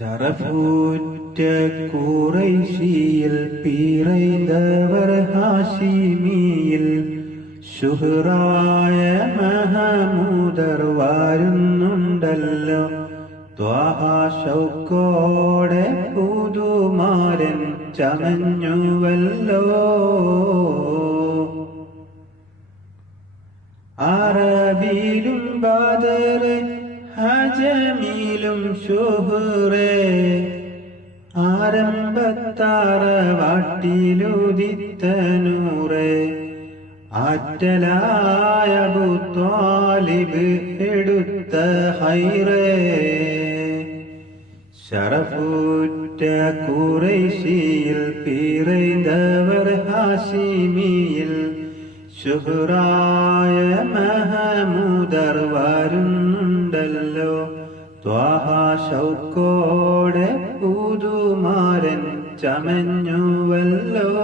ഷറഫൂറ്റ കൂറൈശിയിൽ പീറൈതവർ ഹാഷിമിയിൽ ശുഹറായ മഹമൂദർ വരുന്നുണ്ടല്ലോ. ത്വാഹ ഷൗക്കോടെ പുതുമാരൻ ചമഞ്ഞുവല്ലോ. അറബിയിലും ബാദറ് ഹജമിലും ഷുഹുറേ ആരംഭത്താറ വാട്ടിലുദിത്തനൂറേ ആറ്റലായ ബുത്വാലിബ് എടുത്ത ഹൈറേ. ശറഫൂറ്റ കുറൈശിയിൽ പീറൈന്തവർ ഹാഷിമിയിൽ ഷുഹറായ മഹമൂദർ വരുന്നുണ്ടല്ലോ. ത്വാഹ ഷൗക്കോടെ പുതുമാരൻ ചമഞ്ഞുവല്ലോ.